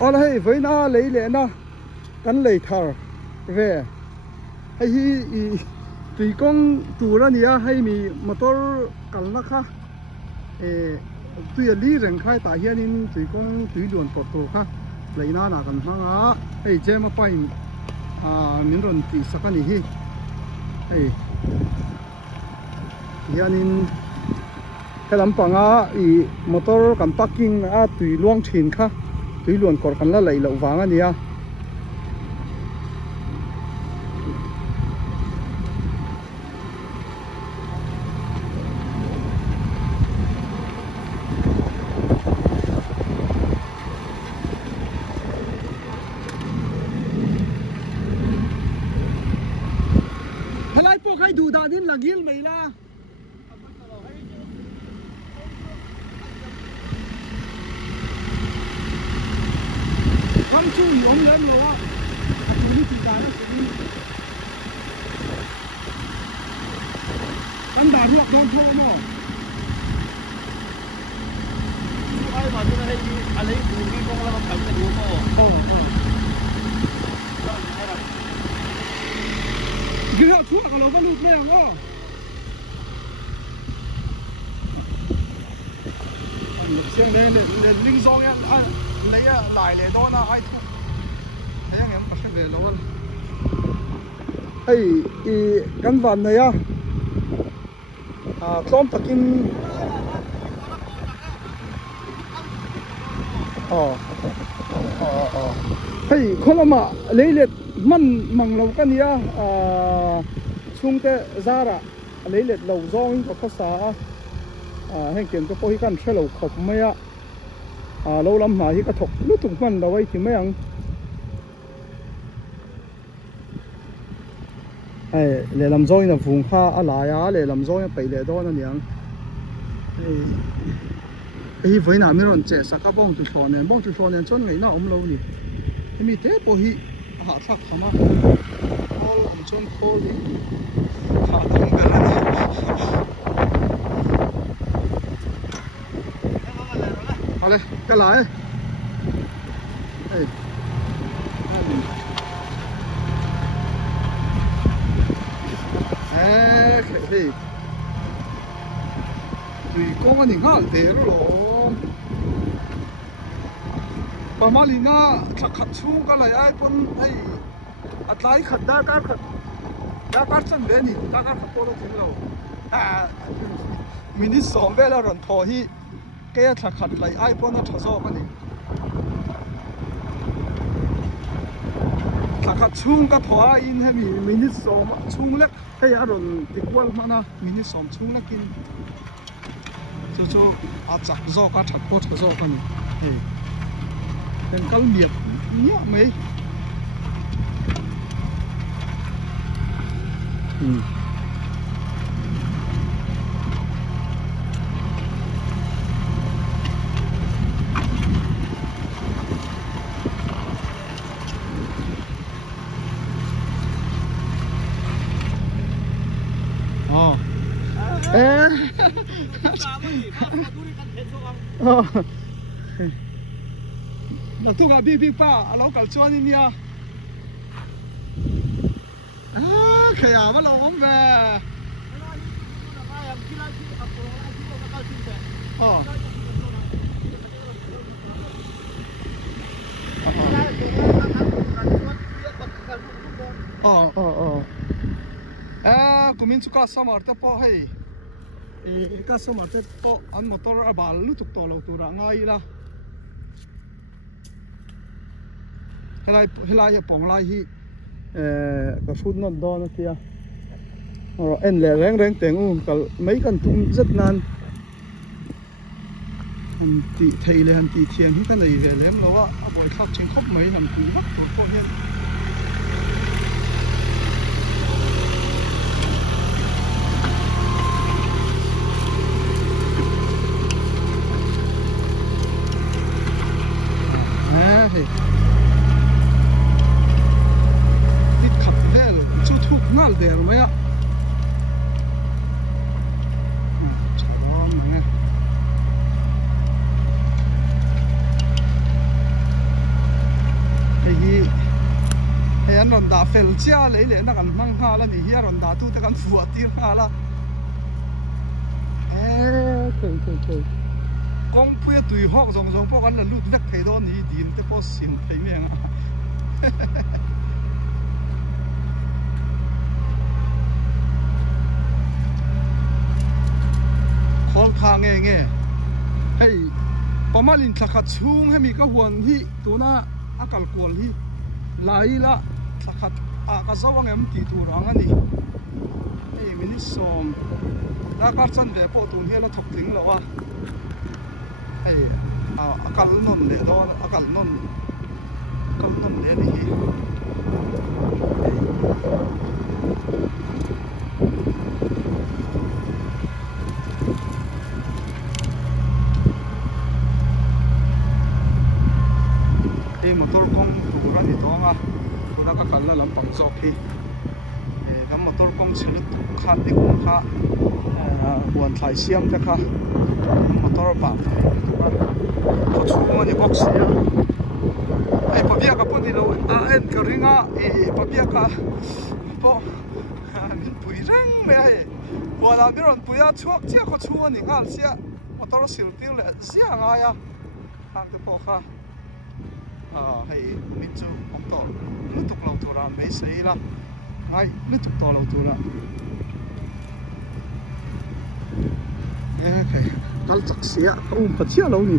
ở đây với na lấy lẽ na cắn lấy thở về hay hi tùy con tù ra nia hay mi motor cắn nó khác tùy lý rèn khai tại hiện in tùy con tùy luồn cột tổ khác lấy na là cần hăng á hay che mà phải miếng ròn tùy sắc anh hi hay hiện in cái làm bằng motor cần parking tùy luang thìn khác tùy luồn cột cần là lấy lậu vàng anh nia hay đủ đã đến là ghiêng mày la không chung nhóm lên rồi á chúng đi thì đã anh đã ruột đông thô mà ai mà tôi hay anh lấy củ cái con là phải cái đũa mà cái họ chúa cả lỗ có lụt lên không? Xem đây để linh dong nhá, lấy lại để đó là ai thu, thấy anh em bắt để lỗ. Hey, cái vần này tóm tắc kim, hey, con mà lấy liệt măng lâu cái nia chung cái ra ra lấy liệt lâu rong có phát xả hành kiểm cái phôi cái chơi lâu khóc mấy lâu lắm mà hi cái thục lúc thủng phân đâu ấy thì mấy anh để làm roi là vùng pha lại để làm roi phải để đó là nhàng hi với nào mới còn trẻ sắc các bông từ sò này chôn ngày nào ông lâu nhỉ mi thế bộ hi hạ sắc hả mà ông chôn khô đi hạ thằng bé này cái lại thì tùy con anh ngã thế rồi bà má lì na khát xuống cái này ai con ai lái khát đã cắt chân bên đi đã cắt khát bao nhiêu lâu mình đi sống về là rồi thôi hi cái khát lại ai con nó thở sao cái này khát xuống cái thôi in hay mình đi sống xuống lắm cái rồi đi qua mà na mình đi sống xuống lắm kinh cho chắc do cái thằng cô thở sao cái này dan kalmiet nhá mấy là tôi gặp bi pa lâu cả cho nên nha cái mà lâu không về của mình suka summer te po hay cái summer te po an motor abal lu tuk to lo tu ra ngai la helai pong lai hi cái phun nó đo nó kia rồi en lẹ reng tiếng cái mấy con tung rất nan anh tị thầy lên anh tị thiền hết cái này về lém lâu á buổi khóc trên khóc mấy làm cú bắt của con nhân ngal der maya chawan nge kan ron da fel chia lấy lệ na kan mang ha la ni hi ron da tu te kan fu tir ha la khơi con pui tui hok zong zong po kan la lut vek thei do ni din te po sim thei me nga khol kha nghe hey pamalin thakhat chung hemi ka huan hi tuna akal kol hi laila thakhat a ka zawang em ti tur angani ei mini som na kar chan ve po tun hela thok ting lawa ei akal non le do akal non le ni hi motor kong turan ito nga kuna kakala lang pang sopi kam motor kong silut khan di kong ka buwan thai siam te ka motor pa ko chumo ni box ya ai pabia ka pon di lo en ka ringa pabia ka po min pui rang me ai wala biron puya chuak chia ko chuo ni ngal sia motor sil til le sia nga ya hang te po ka hay mình chú ông tỏ lúc tục lâu tuổi là mấy xây là ngay lúc tục tỏ lâu tuổi là cái chắc xía không phải chia lâu nhỉ